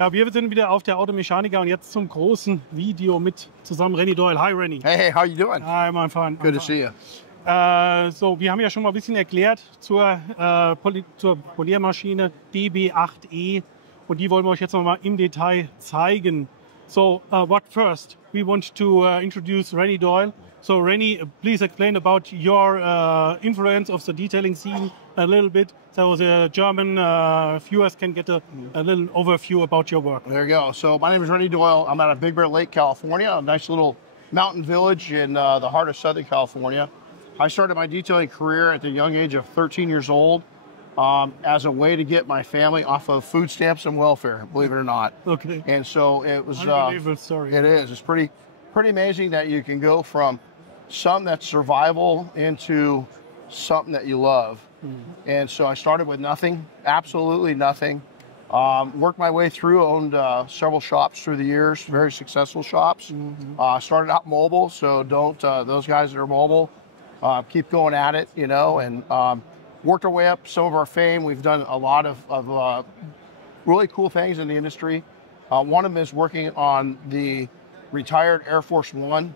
Ja, wir sind wieder auf der Automechanika und jetzt zum großen Video mit zusammen Renny Doyle. Hi Renny. Hey, how you doing? Hi, I'm fine. Good to see you. So, wir haben ja schon mal ein bisschen erklärt zur Poliermaschine DB8E und die wollen wir euch jetzt noch mal im Detail zeigen. So, what first? We want to introduce Renny Doyle. So, Renny, please explain about your influence of the detailing scene a little bit, so the German viewers can get a little overview about your work. There you go. So, my name is Renny Doyle. I'm out of Big Bear Lake, California, a nice little mountain village in the heart of Southern California. I started my detailing career at the young age of 13 years old as a way to get my family off of food stamps and welfare, believe it or not. Okay. And so it was. Unbelievable story. It is. It's pretty amazing that you can go from something that's survival into something that you love. And so I started with nothing, absolutely nothing. Worked my way through, owned several shops through the years, very successful shops. Started out mobile, so don't, those guys that are mobile, keep going at it, you know, and worked our way up some of our fame. We've done a lot of really cool things in the industry. One of them is working on the retired Air Force One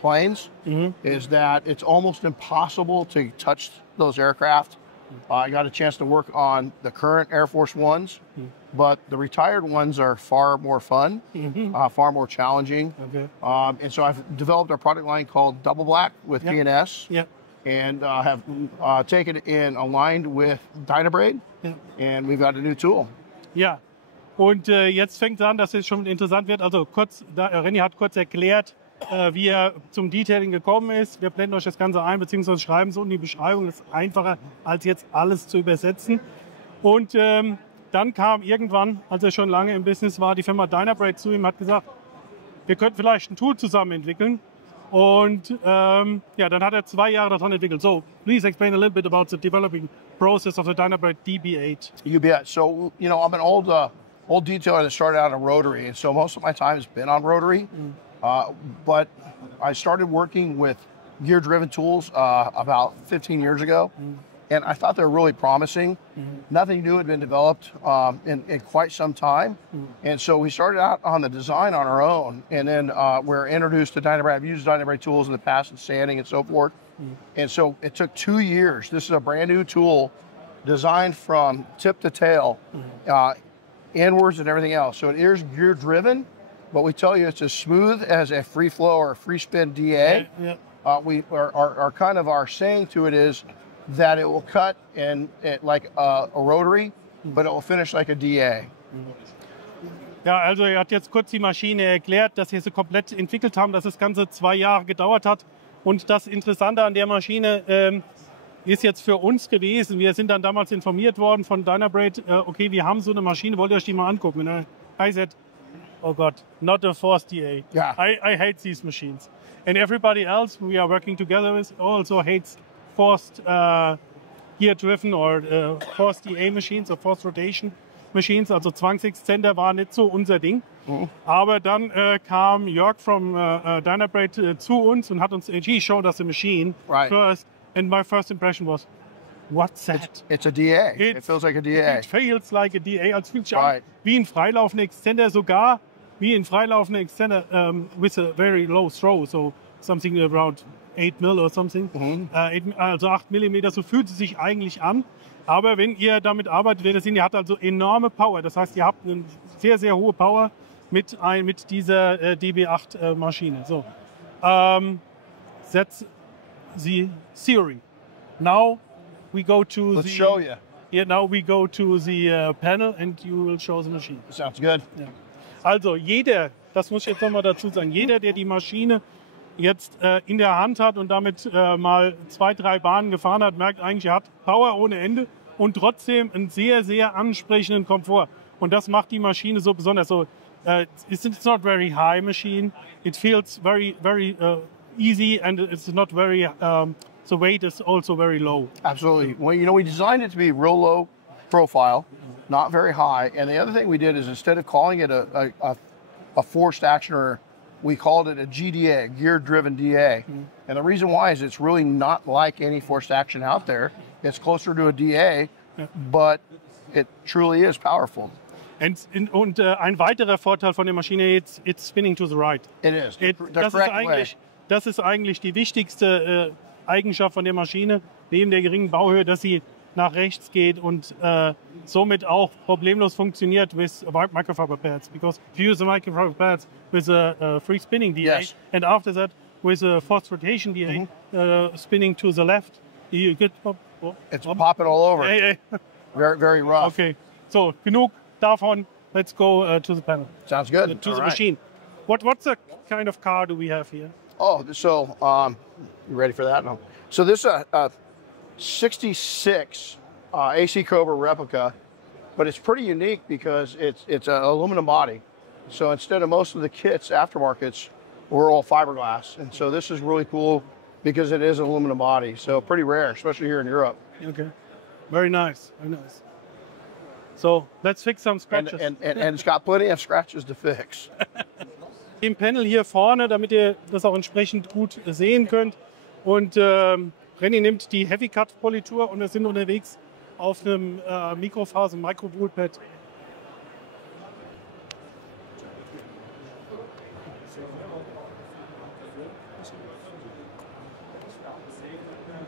planes. Is that it's almost impossible to touch those aircraft. I got a chance to work on the current Air Force Ones, but the retired ones are far more fun, far more challenging. Okay. And so I've developed a product line called Double Black with P&S, and have taken it in aligned with Dynabrade, and we've got a new tool. Ja, und jetzt fängt es an, dass es schon interessant wird. Also kurz, Renny hat kurz erklärt, wie er zum Detailing gekommen ist. Wir blenden euch das Ganze ein, beziehungsweise schreiben es unten in die Beschreibung. Das ist einfacher, als jetzt alles zu übersetzen. Und dann kam irgendwann, als er schon lange im Business war, die Firma Dynabrade zu ihm, hat gesagt, wir könnten vielleicht ein Tool zusammen entwickeln. Und ja, dann hat er 2 Jahre daran entwickelt. So, please explain a little bit about the developing process of the Dynabrade DB8. You bet. So, you know, I'm an old detailer that started out on rotary, and so most of my time has been on rotary. But I started working with gear-driven tools about 15 years ago, and I thought they were really promising. Nothing new had been developed in quite some time, and so we started out on the design on our own, and then we're introduced to Dynabrade. I've used Dynabrade tools in the past in sanding and so forth, and so it took 2 years. This is a brand new tool designed from tip to tail, inwards and everything else. So it is gear-driven. But we tell you it's as smooth as a free flow or a free spin DA. Our kind of our saying to it is that it will cut like a rotary, but it will finish like a DA. Ja, also er hat jetzt kurz die Maschine erklärt, dass wir sie komplett entwickelt haben, dass das Ganze 2 Jahre gedauert hat. Und das Interessante an der Maschine ist jetzt für uns gewesen, wir sind dann damals informiert worden von Dynabrade, okay, wir haben so eine Maschine, wollt ihr euch die mal angucken? Und I said, oh God, not a forced DA. Yeah. I hate these machines. And everybody else we are working together with also hates forced gear-driven or forced DA machines or forced rotation machines. Also Zwangsextender war nicht so unser Ding. Aber dann kam Jörg from Dynabrade zu uns und hat uns, he showed us the machine first. And my first impression was, what's that? It's a DA. It feels like a DA. It feels like a DA. Also fühlt sich an wie ein freilaufender Extender, sogar wie ein freilaufender Extender with a very low throw, so something around 8 mm or something. Also 8 mm, so fühlt es sich eigentlich an. Aber wenn ihr damit arbeitet, werdet ihr sehen, ihr habt also enorme Power. Das heißt, ihr habt eine sehr, sehr hohe Power mit dieser DB8 Maschine. So, that's the theory. Now we go to Let's show you. Yeah, now we go to the panel and you will show the machine. Sounds good. Ja. Also jeder, das muss ich jetzt nochmal dazu sagen, jeder, der die Maschine jetzt in der Hand hat und damit mal 2, 3 Bahnen gefahren hat, merkt eigentlich, er hat Power ohne Ende und trotzdem einen sehr, sehr ansprechenden Komfort. Und das macht die Maschine so besonders. So, it's not very high machine. It feels very, very easy and it's not very... the weight is also very low. Absolutely. Well, you know, we designed it to be real low profile, not very high. And the other thing we did is instead of calling it a forced action, or we called it a GDA, gear-driven DA. And the reason why is it's really not like any forced action out there. It's closer to a DA, but it truly is powerful. Und ein weiterer Vorteil von der Maschine, it's spinning to the right. It is. Das ist eigentlich die wichtigste Eigenschaft von der Maschine, neben der geringen Bauhöhe, dass sie nach rechts geht und somit auch problemlos funktioniert with microfiber pads. Because if you use the microfiber pads with a free spinning DA, yes. and after that with a forced rotation DA, spinning to the left, you get... It's popping all over. Hey. Very, very rough. Okay, so genug davon. Let's go to the panel. Sounds good. To the machine. What's the kind of car do we have here? Oh, so you ready for that? No. So this is a 66 AC Cobra replica, but it's pretty unique because it's an aluminum body. So instead of most of the kits aftermarkets, we're all fiberglass, and so this is really cool because it is an aluminum body. So pretty rare, especially here in Europe. Okay, very nice, very nice. So let's fix some scratches. And it's got plenty of scratches to fix. Im Panel hier vorne, damit ihr das auch entsprechend gut sehen könnt. Und Renny nimmt die Heavy Cut Politur und wir sind unterwegs auf einem Mikrofaser Microwool-Pad.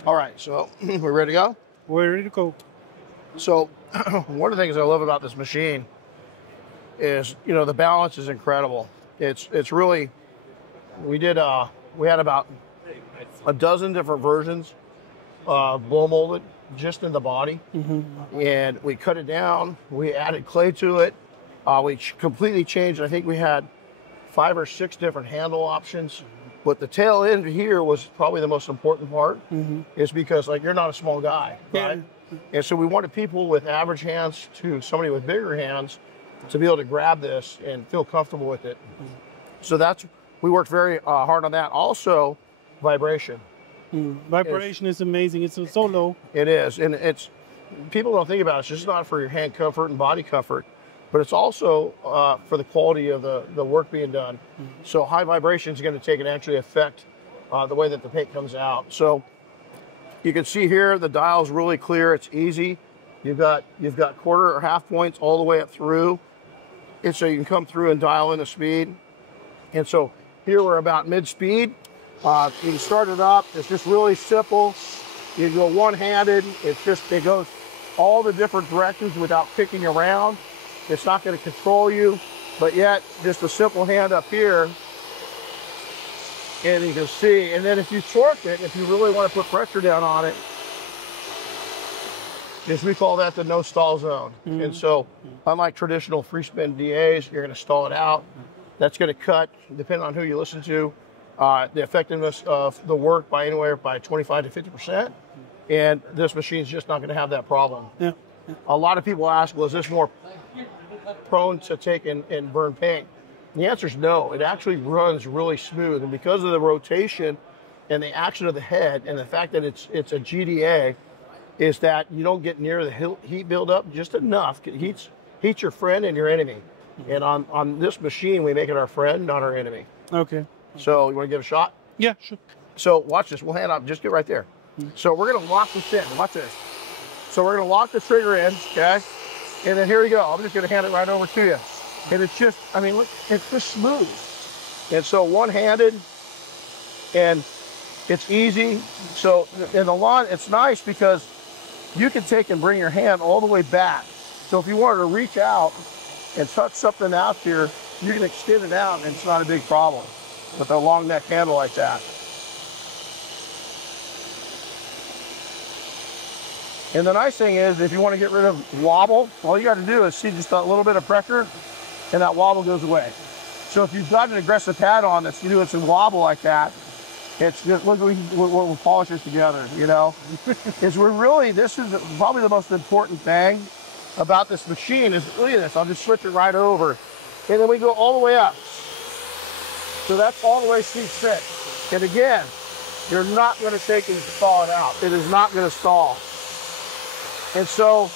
All right, so we're ready to go? We're ready to go. So one of the things I love about this machine is, you know, the balance is incredible. It's really, we had about a dozen different versions blow molded just in the body. And we cut it down, we added clay to it, we completely changed. I think we had 5 or 6 different handle options. But the tail end here was probably the most important part, is because, like, you're not a small guy, right? Yeah. And so we wanted people with average hands to somebody with bigger hands to be able to grab this and feel comfortable with it. So we worked very hard on that. Also, vibration. Vibration is amazing. It's so low. It is, and people don't think about it. It's just not for your hand comfort and body comfort, but it's also for the quality of the work being done. So high vibration is going to take and actually affect the way that the paint comes out. So you can see here the dial is really clear. It's easy. You've got quarter or half points all the way up through, and so you can come through and dial in the speed. And so here we're about mid-speed. You can start it up. It's just really simple. You go one-handed. It goes all the different directions without kicking around. It's not going to control you, but yet just a simple hand up here, and you can see. And then if you torque it, if you really want to put pressure down on it, we call that the no stall zone. And so unlike traditional free spin DAs, you're going to stall it out. That's going to cut, depending on who you listen to, the effectiveness of the work by anywhere by 25 to 50%. And this machine's just not going to have that problem. Yeah. A lot of people ask, well, is this more prone to take and burn paint? And the answer is no. It actually runs really smooth. And because of the rotation and the action of the head and the fact that it's a GDA, is that you don't get near the heat buildup just enough. Heat's your friend and your enemy. And on this machine, we make it our friend, not our enemy. Okay. So you want to give it a shot? Yeah, sure. So watch this. We'll hand up. Just get right there. So we're going to lock this in. Watch this. So we're going to lock the trigger in, okay? And then here we go. I'm just going to hand it right over to you. And it's just, I mean, look, it's just smooth. And so one-handed, and it's easy. So in the lawn, it's nice because you can take and bring your hand all the way back. So if you wanted to reach out and touch something out here, you can extend it out and it's not a big problem with a long neck handle like that. And the nice thing is, if you want to get rid of wobble, all you got to do is see just a little bit of pressure and that wobble goes away. So if you've got an aggressive pad on that's doing some wobble like that, it's just, look, we'll polish this together, you know? This is probably the most important thing about this machine is, look at this, I'll just switch it right over. And then we go all the way up. So that's all the way seat 6. And again, you're not going to take and stall it out. It is not going to stall. And so,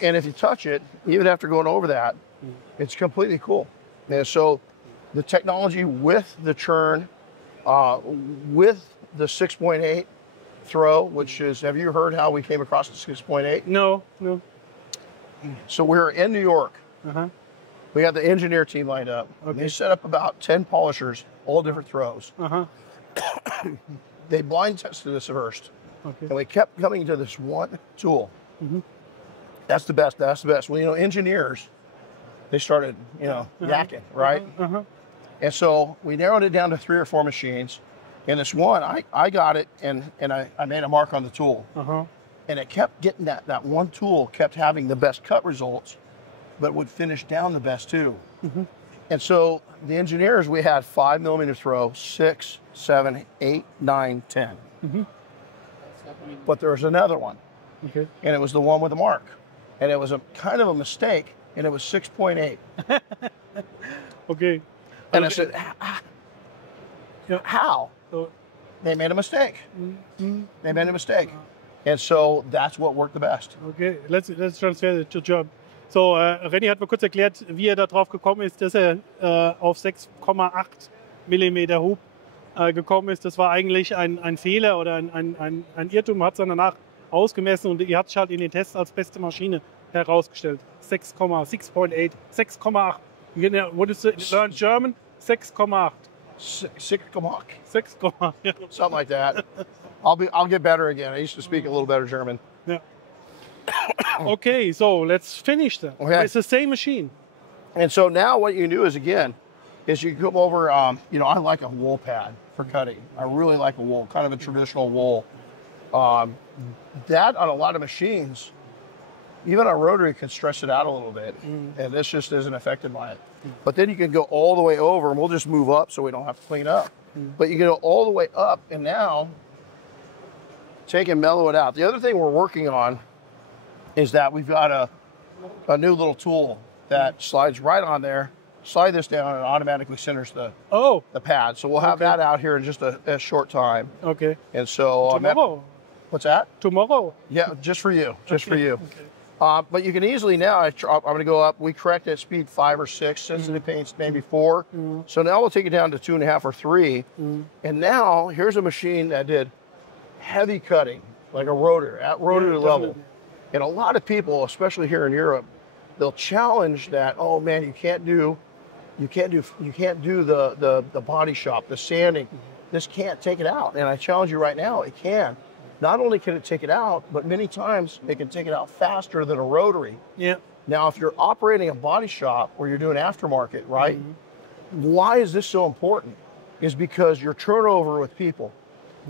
and if you touch it, even after going over that, it's completely cool. And so the technology with the churn, with the 6.8 throw, which is, have you heard how we came across the 6.8? No. So we were in New York. We had the engineer team lined up. Okay. They set up about 10 polishers, all different throws. They blind tested us first. And we kept coming to this one tool. That's the best, that's the best. Well, you know, engineers, they started, you know, yakking, right? And so we narrowed it down to 3 or 4 machines. And this one, I got it, and I made a mark on the tool. And it kept getting that one tool kept having the best cut results, but would finish down the best too. And so the engineers, we had 5 millimeter throw, 6, 7, 8, 9, 10. But there was another one, and it was the one with the mark. And it was a kind of a mistake, and it was 6.8. Okay. And I said, how? They made a mistake. They made a mistake. And so that's what worked the best. Okay, let's transfer to German. So, Renny hat mir kurz erklärt, wie er darauf gekommen ist, dass er auf 6,8 mm Hub gekommen ist. Das war eigentlich ein Fehler oder ein Irrtum, hat es dann danach ausgemessen und ihr habt es halt in den Tests als beste Maschine herausgestellt. 6,8. 6,8. What is it? Learn German? 6,8. 6,8. 6,8. Yeah. Something like that. I'll get better again. I used to speak a little better German. Yeah. Okay, so let's finish that. Okay. It's the same machine. And so now what you do is, again, is you come over, you know, I like a wool pad for cutting. I really like a wool, kind of a traditional wool. That on a lot of machines, even a rotary can stress it out a little bit, and this just isn't affected by it. But then you can go all the way over, and we'll just move up so we don't have to clean up. But you can go all the way up, and now take and mellow it out. The other thing we're working on is that we've got a new little tool that slides right on there. Slide this down, and it automatically centers the pad. So we'll have that out here in just a short time. Okay. And so tomorrow. What's that? Tomorrow. Yeah, just for you. Just for you. But you can easily now, I'm going to go up. We correct at speed 5 or 6, sensitive paints maybe 4. So now we'll take it down to 2.5 or 3. And now here's a machine that did heavy cutting, like a rotor, at rotary level. And a lot of people, especially here in Europe, they'll challenge that, oh man, you can't do the body shop, the sanding. This can't take it out. And I challenge you right now, it can. Not only can it take it out, but many times it can take it out faster than a rotary. Yeah. Now, if you're operating a body shop or you're doing aftermarket, right? Why is this so important? Is because your turnover with people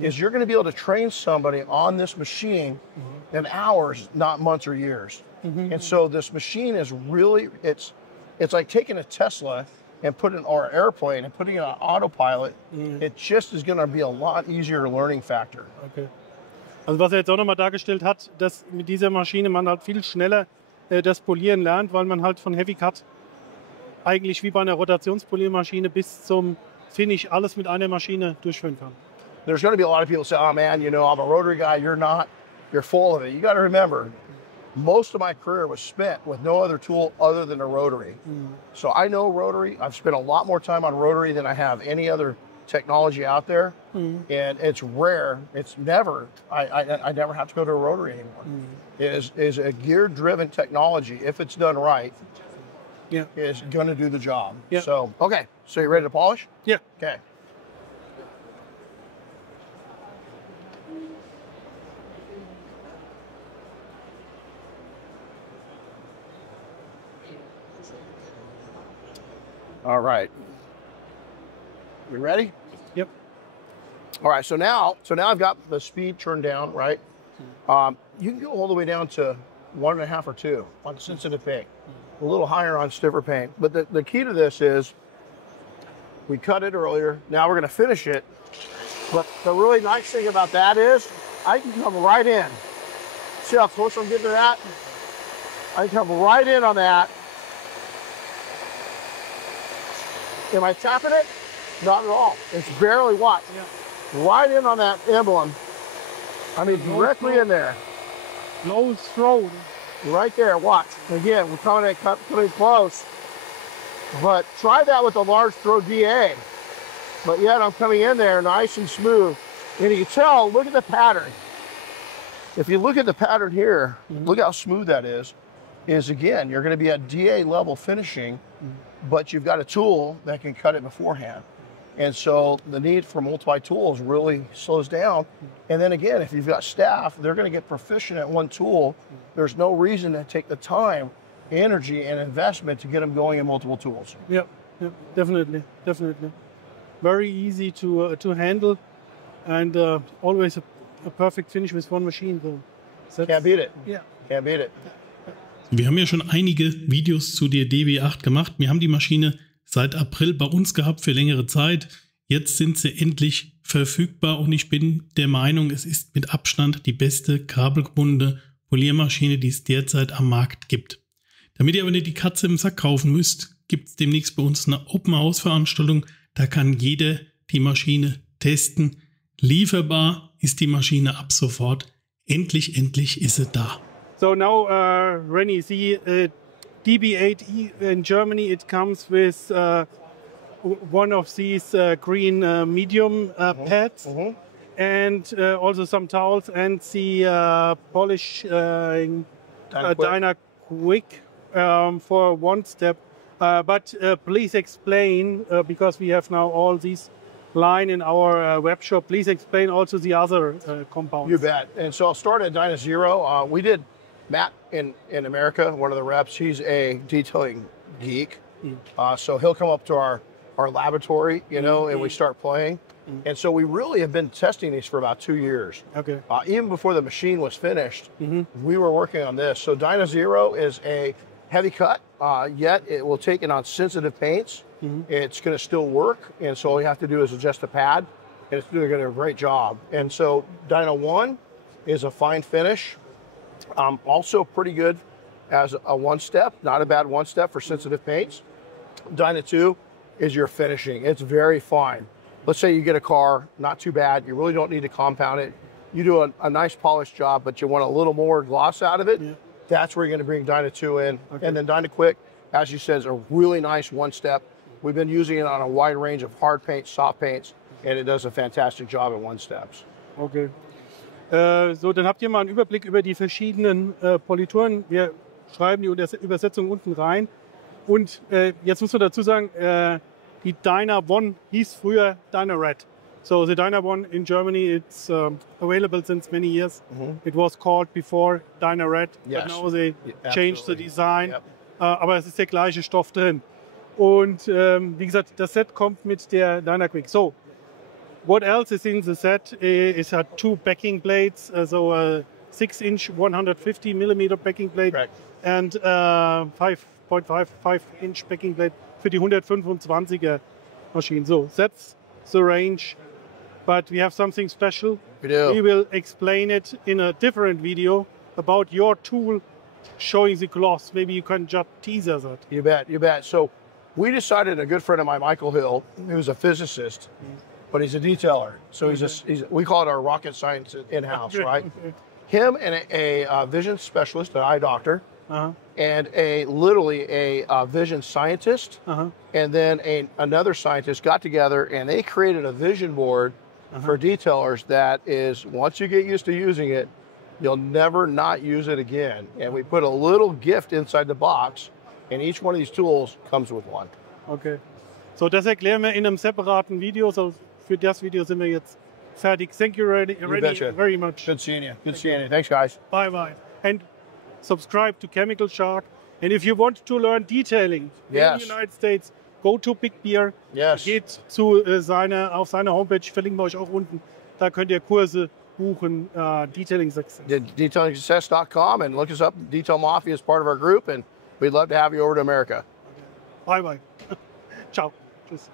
is you're going to be able to train somebody on this machine in hours, not months or years. And so this machine is really, it's like taking a Tesla and or airplane and putting it on autopilot. It just is going to be a lot easier learning factor. Okay. Also was jetzt auch nochmal dargestellt hat, dass mit dieser Maschine man halt viel schneller das Polieren lernt, weil man halt von Heavy Cut eigentlich wie bei einer Rotationspoliermaschine bis zum Finish alles mit einer Maschine durchführen kann. There's going to be a lot of people say, oh man, you know, I'm a rotary guy, you're not, you're full of it. You got to remember, most of my career was spent with no other tool other than a rotary. So I know rotary. I've spent a lot more time on rotary than I have any other technology out there. And it's rare. It's never, I never have to go to a rotary anymore. It is a gear-driven technology, if it's done right, is going to do the job. So, okay, so you ready to polish? Yeah. Okay. All right. We ready? Yep. All right. So now I've got the speed turned down, right? You can go all the way down to 1.5 or 2 on sensitive paint. A little higher on stiffer paint. But the key to this is we cut it earlier. Now we're going to finish it. But the really nice thing about that is I can come right in. See how close I'm getting to that? I can come right in on that. Am I tapping it? Not at all. It's barely what? Right in on that emblem. I mean, directly in there. Low throw. Right there, watch. Again, we're coming close. But try that with a large throw DA. But yet I'm coming in there nice and smooth. And you can tell, look at the pattern. If you look at the pattern here, look how smooth that is. is, again, you're going to be at DA level finishing, but you've got a tool that can cut it beforehand. And so the need for multi-tools really slows down. And then again, if you've got staff, they're going to get proficient at one tool. There's no reason to take the time, energy, and investment to get them going in multiple tools. Yeah, definitely. Very easy to handle, and always a perfect finish with one machine. So can't beat it. Yeah. Can't beat it. Wir haben ja schon einige Videos zu der DB8 gemacht. Wir haben die Maschine seit April bei uns gehabt für längere Zeit. Jetzt sind sie endlich verfügbar und ich bin der Meinung, es ist mit Abstand die beste kabelgebundene Poliermaschine, die es derzeit am Markt gibt. Damit ihr aber nicht die Katze im Sack kaufen müsst, gibt es demnächst bei uns eine Open-House-Veranstaltung. Da kann jeder die Maschine testen. Lieferbar ist die Maschine ab sofort. Endlich ist sie da. So now, Renny, the DB8E in Germany, it comes with one of these green medium pads and also some towels and the polish Dynaquick for one step. But please explain, because we have now all these line in our web shop, please explain also the other compounds. You bet. And so I'll start at Dyna Zero. We did Matt in America, one of the reps, he's a detailing geek. So he'll come up to our laboratory, you know, and we start playing. And so we really have been testing these for about 2 years. Okay. Even before the machine was finished, we were working on this. So Dyna Zero is a heavy cut, yet it will take it on sensitive paints. It's going to still work. And so all you have to do is adjust the pad, and it's doing a great job. And so Dyna 1 is a fine finish. Also pretty good as a one-step, not a bad one-step for sensitive paints. Dyna 2 is your finishing. It's very fine. Let's say you get a car, not too bad. You really don't need to compound it. You do a nice polished job, but you want a little more gloss out of it. Yeah. That's where you're going to bring Dyna 2 in. Okay. And then Dynaquick, as you said, is a really nice one-step. We've been using it on a wide range of hard paints, soft paints, and it does a fantastic job at one-steps. Okay. So, dann habt ihr mal einen Überblick über die verschiedenen Polituren. Wir schreiben die Übersetzung unten rein. Und jetzt muss man dazu sagen, die Dyna 1 hieß früher Dynabrade. So the Dyna 1 in Germany, it's available since many years. It was called before Dynabrade, but now they changed the design. Yep. Aber es ist der gleiche Stoff drin. Und wie gesagt, das Set kommt mit der Dynaquick. So, what else is in the set? It had 2 backing blades, so a 6-inch 150mm backing blade. Correct. And 5.55-inch backing blade für die 125er Maschinen. So, that's the range. But we have something special. We do. We will explain it in a different video about your tool showing the gloss. Maybe you can just tease us that. You bet, you bet. So we decided, a good friend of mine, Michael Hill, who's a physicist, but he's a detailer. So we call it our rocket science in-house, right? Him and a vision specialist, an eye doctor, and literally a vision scientist, and then another scientist got together and they created a vision board for detailers that is, once you get used to using it, you'll never not use it again. And we put a little gift inside the box, and each one of these tools comes with one. Okay. So, das erklären wir in einem separaten Video. So, für das Video sind wir jetzt fertig. Thank you, Renny, very much. Good seeing you. Good seeing you. Thanks, guys. Bye-bye. And subscribe to Chemical Shark. And if you want to learn detailing in the United States, go to Big Beer. Yes. Geht zu auf seine Homepage, verlinken wir euch auch unten. Da könnt ihr Kurse buchen, Detailing Success. DetailingSuccess.com, and look us up. Detail Mafia is part of our group, and we'd love to have you over to America. Bye-bye. Ciao. Tschüss.